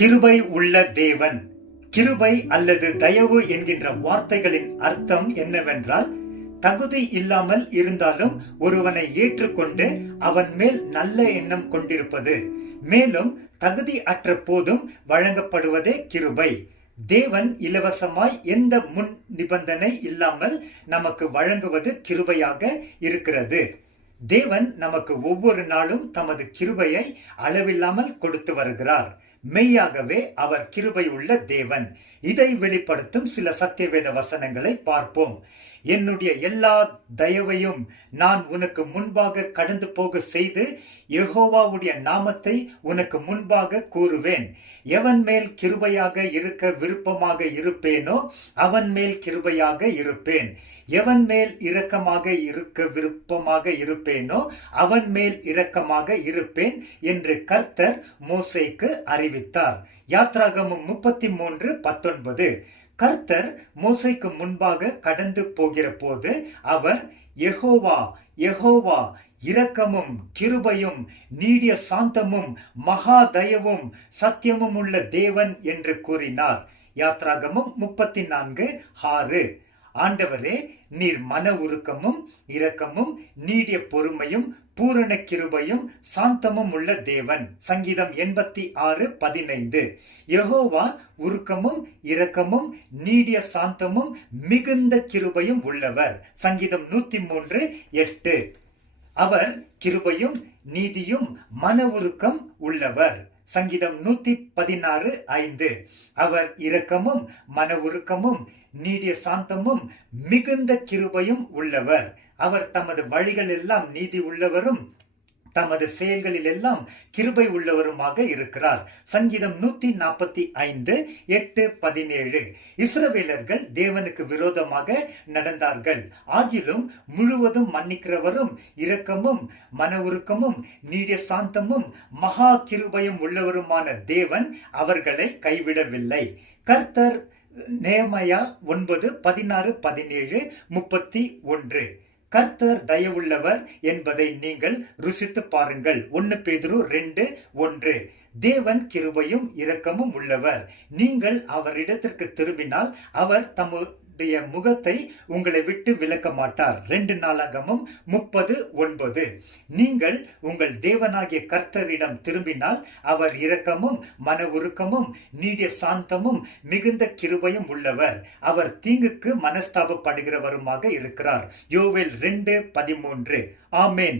கிருபை உள்ள தேவன். கிருபை அல்லது தயவு என்கின்ற வார்த்தைகளின் அர்த்தம் என்னவென்றால், தகுதி இல்லாமல் இருந்தாலும் ஒருவனை ஏற்றுக்கொண்டு அவன் மேல் நல்ல எண்ணம் கொண்டிருப்பது, மேலும் தகுதி அற்ற போதும் வழங்கப்படுவதே கிருபை. தேவன் இலவசமாய் எந்த முன் நிபந்தனை இல்லாமல் நமக்கு வழங்குவது கிருபையாக இருக்கிறது. தேவன் நமக்கு ஒவ்வொரு நாளும் தமது கிருபையை அளவில்லாமல் கொடுத்து வருகிறார். மெய்யாகவே அவர் கிருபை உள்ள தேவன். இதை வெளிப்படுத்தும் சில சத்தியவேத வசனங்களை பார்ப்போம். என்னுடைய எல்லா தயவையும் நான் உனக்கு முன்பாக கடந்து போக செய்து யெகோவாவுடைய நாமத்தை உனக்கு முன்பாக கூறுவேன். எவன் மேல் கிருபையாக இருக்க விருப்பமாக இருப்பேனோ அவன் மேல் கிருபையாக இருப்பேன். எவன் மேல் இரக்கமாக இருக்க விருப்பமாக இருப்பேனோ அவன் மேல் இரக்கமாக இருப்பேன் என்று கர்த்தர் மோசேக்கு அறிவித்தார். யாத்ராகமம் 33:19. கர்த்தர் மோசேக்கு முன்பாக கடந்து போகிற போது அவர் யெகோவா யெகோவா, இரக்கமும் கிருபையும் நீடிய சாந்தமும் மகா தயவும் சத்தியமும் உள்ள தேவன் என்று கூறினார். யாத்ராகமம் 34:6. ஆண்டவரே, நீர் மன உருக்கமும் இரக்கமும் நீடிய பொறுமையும் பூரண கிருபையும் சாந்தமும் உள்ள தேவன். சங்கீதம் 86:15. யெகோவா உருக்கமும் இரக்கமும் நீடிய சாந்தமும் மிகுந்த கிருபையும் உள்ளவர். சங்கீதம் 103:8. அவர் கிருபையும் நீதியும் மன உருக்கம் உள்ளவர். சங்கீதம் 116:5. அவர் இரக்கமும் மன உருக்கமும் நீடிய சாந்தமும் மிகுந்த கிருபையும் உள்ளவர். அவர் தமது வழிகள் எல்லாம் நீதி உள்ளவரும் தமது செயல்களில் எல்லாம் கிருபை உள்ளவருமாக இருக்கிறார். சங்கீதம் 145:8-17. இஸ்ரவேலர்கள் தேவனுக்கு விரோதமாக நடந்தார்கள். ஆகிலும் முழுவதும் மன்னிக்கிறவரும் இரக்கமும் மன உருக்கமும் நீடிய சாந்தமும் மகா கிருபையும் உள்ளவருமான தேவன் அவர்களை கைவிடவில்லை. கர்த்தர் நேமாயா 9:16-17-31. கர்த்தர் தயவுள்ளவர் என்பதை நீங்கள் ருசித்து பாருங்கள். 1 பேதுரு 2:1. தேவன் கிருபையும் இரக்கமும் உள்ளவர். நீங்கள் அவரிடத்திற்கு திரும்பினால் அவர் தம்முடைய முகத்தை உங்களை விட்டு விலக்க மாட்டார். 2 நாளாகமம் 30:9. நீங்கள் உங்கள் தேவனாகிய கர்த்தரிடம் திரும்பினால் அவர் இரக்கமும் மன உருக்கமும் நீடிய சாந்தமும் மிகுந்த கிருபையும் உள்ளவர். அவர் தீங்குக்கு மனஸ்தாபப்படுகிறவருமாக இருக்கிறார். யோவேல் 2:13. ஆமேன்.